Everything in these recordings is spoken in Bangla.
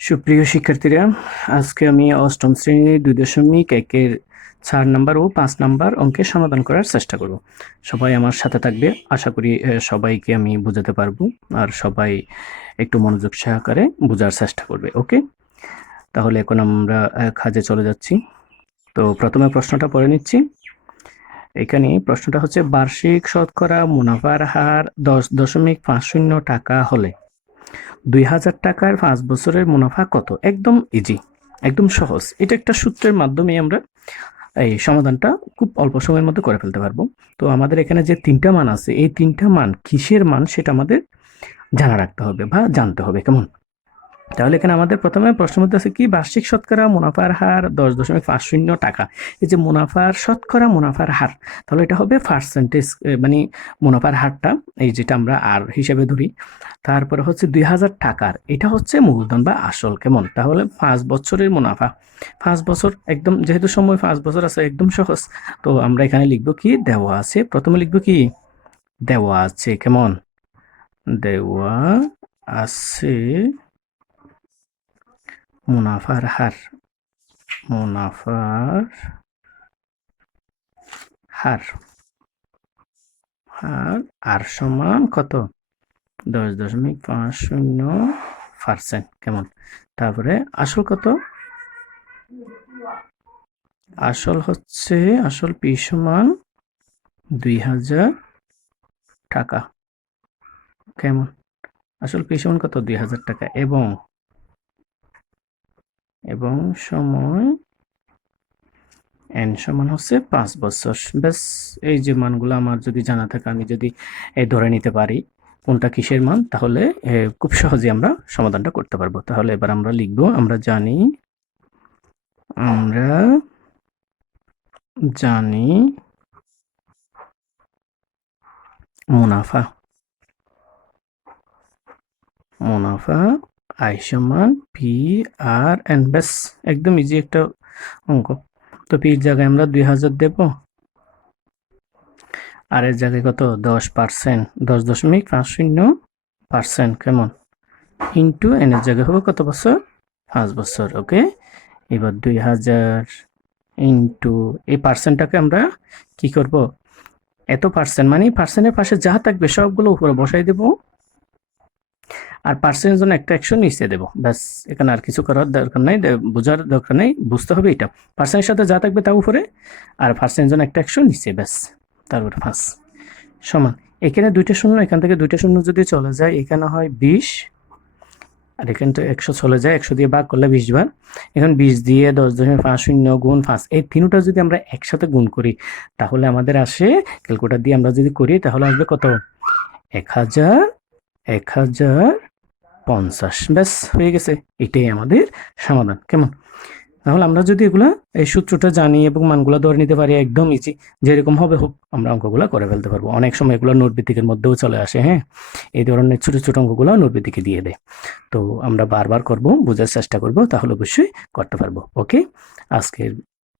সুপ্রিয় শিক্ষার্থীরা, আজকে আমি অষ্টম শ্রেণীর 2.1-এর 4 নাম্বার ও 5 নাম্বার অঙ্কের সমাধান করার চেষ্টা করব। সবাই আমার সাথে থাকবে। আশা করি সবাইকে আমি বোঝাতে পারবো, আর সবাই একটু মনোযোগ সহকারে বোঝার চেষ্টা করবে। ওকে, তাহলে এখন আমরা কাজে চলে যাচ্ছি। তো প্রথমে প্রশ্নটা পড়ে নিচ্ছি। এখানে প্রশ্নটা হচ্ছে, বার্ষিক শতকরা মুনাফার হার 10.50 টাকা হলে 2000 টাকার 5 বছরের মুনাফা কত? একদম ইজি, একদম সহজ। এটা একটা সূত্রের মাধ্যমে আমরা এই সমাধানটা খুব অল্প সময়ের মধ্যে করে ফেলতে পারবো। তো আমাদের এখানে যে 3টা মান আছে, এই 3টা মান কিসের মান সেটা আমাদের জানা রাখতে হবে বা জানতে হবে। কেমন? তাহলে এখানে আমাদের প্রথমে প্রশ্নের মধ্যে আছে কি, বার্ষিক শতকরা মুনাফার হার 10.50 টাকা। এই যে মুনাফার শতকরা মুনাফার হার, তাহলে এটা হবে পার্সেন্টেজ, মানে মুনাফার হারটা এই যেটা আমরা আর হিসেবে ধরি। তারপরে হচ্ছে 2000 টাকার, এটা হচ্ছে মূলধন বা আসল। কেমন? তাহলে 5 বছরের মুনাফা, 5 বছর, একদম যেহেতু সময় 5 বছর আছে, একদম সহজ। তো আমরা এখানে লিখবো কি, দেওয়া আছে। প্রথমে লিখবো কি, দেওয়া আছে। কেমন? দেওয়া আছে মুনাফার হার, মুনাফার হার, হার আর সমান কত? 10.50%। কেমন? তারপরে আসল কত? আসল হচ্ছে, আসল পি সমান 2000 টাকা। কেমন? আসল পি সমান কত? 2000 টাকা। এবং সময় এন সমান হচ্ছে 5 বছর। ব্যাস, এই যে মানগুলো আমার যদি জানা থাকে, আমি যদি ধরে নিতে পারি কোনটা কিসের মান, তাহলে খুব সহজেই আমরা সমাধানটা করতে পারবো। তাহলে এবার আমরা লিখবো, আমরা জানি মুনাফা, মুনাফা আই সমান পি আর এন। ব্যাস, একদম ইজি একটা অঙ্ক। তো পির জায়গায় আমরা 2000 দেব, আর এর জায়গায় কত? 10%, 10.50%। কেমন? ইন্টু এন এর জায়গায় হবে কত বছর? 5 বছর। ওকে, এবার 2000 ইন্টু এই পার্সেন্টটাকে আমরা কি করব, এত পার্সেন্ট মানে পার্সেন্টের পাশে যা থাকবে সবগুলো উপরে বসাই দেব, আর পার্সেন্টের জন্য একটা অ্যাকশন নিচে দেব। ব্যাস, এখানে আর কিছু করার দরকার নাই, বোঝার দরকার নেই, বুঝতে হবে এটা। পার্সেন্টের সাথে যা থাকবে তা উপরে, আর পার্সেন্টের জন্য একটা অ্যাকশন নিচে। ব্যাস, তারপরে 5 সমান, এখানে 2টা শূন্য, এখান থেকে 2টা শূন্য যদি চলে যায়, এখানে হয় 20, আর এখানে তো 100 চলে যায়, 100 দিয়ে ভাগ করলে 20 বার। এখন 20 দিয়ে 10.50 গুণ 5, এই তিনটা যদি আমরা একসাথে গুণ করি, তাহলে আমাদের আসে, ক্যালকুলেটর দিয়ে আমরা যদি করি, তাহলে আসবে কত? 1050। ব্যাস, হয়ে গেছে। এটাই আমাদের সমাধান। কেমন? তাহলে আমরা যদি এগুলা এই সূত্রটা জানি এবং মানগুলা ধরে নিতে পারি, একদম ইজি, যেরকম হবে হোক আমরা অঙ্কগুলা করে ফেলতে পারবো। অনেক সময় এগুলো নোট ভিত্তিকের মধ্যেও চলে আসে। হ্যাঁ, এই ধরনের ছোট ছোট অঙ্কগুলো নোট ভিত্তিকে দিয়ে দেয়। তো আমরা বারবার করব, বোঝার চেষ্টা করব, তাহলে অবশ্যই করতে পারবো। ওকে, আজকের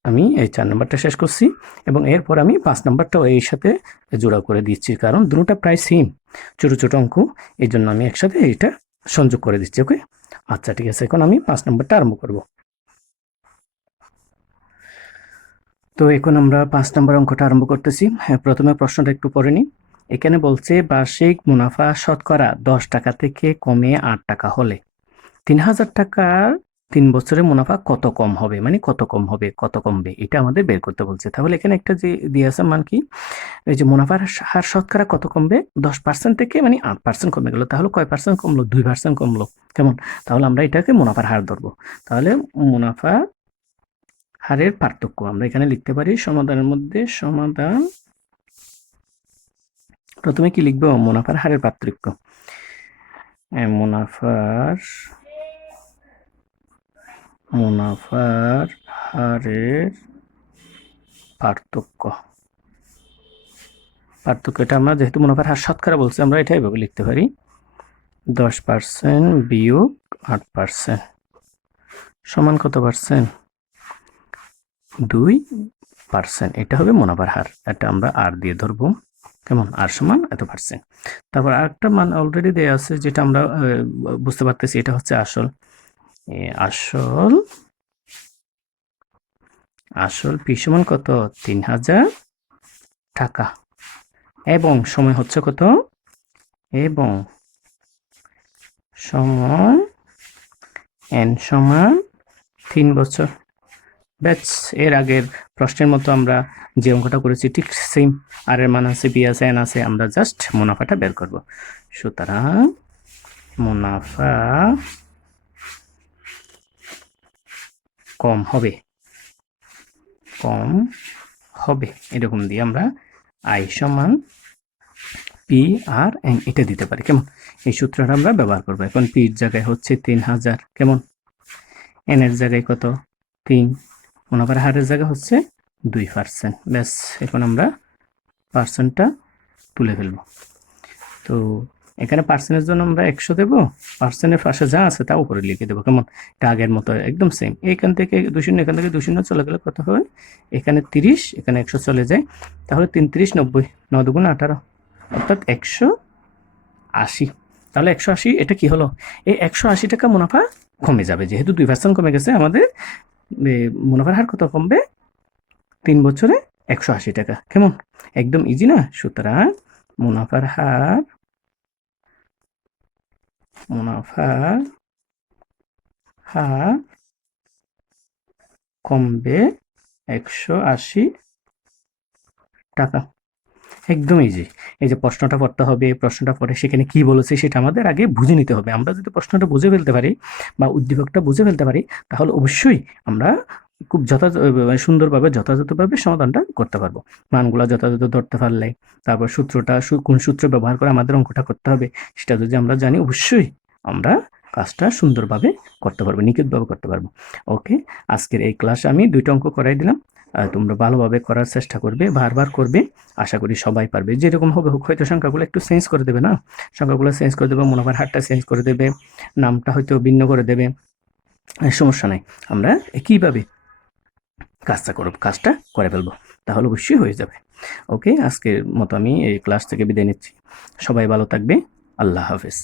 আমি এই 4 নাম্বারটা শেষ করছি, এবং এরপর আমি 5 নাম্বারটাও এর সাথে জোড়া করে দিচ্ছি, কারণ দুটোটা প্রায় সেম, ছোট ছোট অঙ্ক, এই জন্য আমি একসাথে এটা সংযোগ করে দিচ্ছি। ওকে, আচ্ছা ঠিক আছে, এখন আমি 5 নাম্বারটা আরম্ভ করব। তো এখন আমরা 5 নাম্বার অঙ্কটা আরম্ভ করতেছি। হ্যাঁ, প্রথমে প্রশ্নটা একটু পড়ে নিই। এখানে বলছে, বার্ষিক মুনাফা শতকরা 10 টাকা থেকে কমে 8 টাকা হলে 3000 টাকার 3 বছরের মুনাফা কত কম হবে, মানে কত কম হবে, কত কমবে, এটা আমাদের বের করতে বলছে। তাহলে এখানে একটা যে দিয়ে আছে মান কি, এই যে মুনাফার হার শতকরা কত কমবে, 10% থেকে মানে 8% কমে গেল। তাহলে কয় পার্সেন্ট কমলো? 2% কমলো। কেমন? তাহলে আমরা এটাকে মুনাফার হার ধরবো। তাহলে মুনাফা হারের পার্থক্য আমরা এখানে লিখতে পারি সমাধানের মধ্যে। সমাধান, প্রথমে কি লিখবো? মুনাফার হারের পার্থক্য। মুনাফার হারের পার্থক্য, পার্থক্যটা আমরা যেহেতু মুনাফার হার শতকরা বলছি, আমরা এটা এভাবে লিখতে পারি, 10% বিয়োগ 8% সমান কত পার্সেন্ট? 2%। এটা হবে মুনাফার হার, এটা আমরা আর দিয়ে ধরবো। কেমন? আর সমান এত পার্সেন্ট। তারপর আরেকটা মান অলরেডি দেওয়া আছে, যেটা আমরা বুঝতে পারতেছি, এটা হচ্ছে আসল। আসল আসল পি সমান কত? ৩,০০০ টাকা। এবং সময় হচ্ছে কত? এবং সময় এন সমান ৩ বছর। ব্যাস, এর আগের প্রশ্নের মতো আমরা যে অঙ্কটা করেছি ঠিক সেম। আর এর মান আছে, বি আছে, এন আছে, আমরা জাস্ট মুনাফাটা বের করব। সুতরাং মুনাফা কম হবে এরকম দিয়ে আমরা আই সমান পি আর এন এটা দিতে পারি। কেমন? এই সূত্রটা আমরা ব্যবহার করবো। এখন পির জায়গায় হচ্ছে ৩,০০০, কেমন? এন এর জায়গায় কত? ৩। মুনাফার হারের জায়গায় হচ্ছে 2%। ব্যাস, এখন আমরা পার্সেন্টটা তুলে ফেলবো। তো এখানে পার্সেন্টের জন্য আমরা 100 দেব, পার্সেন্টের পাশে যা আছে তা উপরে লিখে দেবো। কেমন? এটা আগের মতো একদম সেম। এখান থেকে 2 এখান থেকে 2 চলে গেলে কত হয়? এখানে 30, এখানে 100 চলে যায়, তাহলে 3 30 90, 9 দুগুণ 18, অর্থাৎ 180। তাহলে 180 এটা কি হলো? এই 180 টাকা মুনাফা কমে যাবে, যেহেতু 2% কমে গেছে আমাদের। মুনাফার হার কত কমবে? 3 বছরে 180 টাকা। কেমন? একদম ইজি না? সুতরাং মুনাফার হার কমবে 180 টাকা। একদম ইজি। এই যে প্রশ্নটা পড়তে হবে, প্রশ্নটা পড়ে সেখানে কি বলেছে সেটা আমাদের আগে বুঝে নিতে হবে। আমরা যদি প্রশ্নটা বুঝে ফেলতে পারি বা উদ্দীপকটা বুঝে ফেলতে পারি, তাহলে অবশ্যই আমরা খুব সুন্দরভাবে যথাযথভাবে সমাধানটা করতে পারবো। মানগুলা যথাযথ ধরতে পারলে, তারপর সূত্রটা কোন সূত্র ব্যবহার করে আমাদের অঙ্কটা করতে হবে সেটা যদি আমরা জানি, অবশ্যই আমরা কাজটা সুন্দরভাবে করতে পারবো, নিখুঁতভাবে করতে পারবো। ওকে, আজকের এই ক্লাসে আমি 2টা অঙ্ক করাই দিলাম। তোমরা ভালোভাবে করার চেষ্টা করবে, বারবার করবে, আশা করি সবাই পারবে। যেরকম হবে হোক, হয়তো সংখ্যাগুলো একটু চেঞ্জ করে দেবে, না সংখ্যাগুলো চেঞ্জ করে দেবে, মুনাফার হারটা চেঞ্জ করে দেবে, নামটা হয়তো ভিন্ন করে দেবে, সমস্যা নাই। আমরা একইভাবে কাজটা করে ফেলবো, তাহলে অবশ্যই হয়ে যাবে। ওকে, আজকের মতো আমি এই ক্লাস থেকে বিদায় নিচ্ছি। সবাই ভালো থাকবে। আল্লাহ হাফেজ।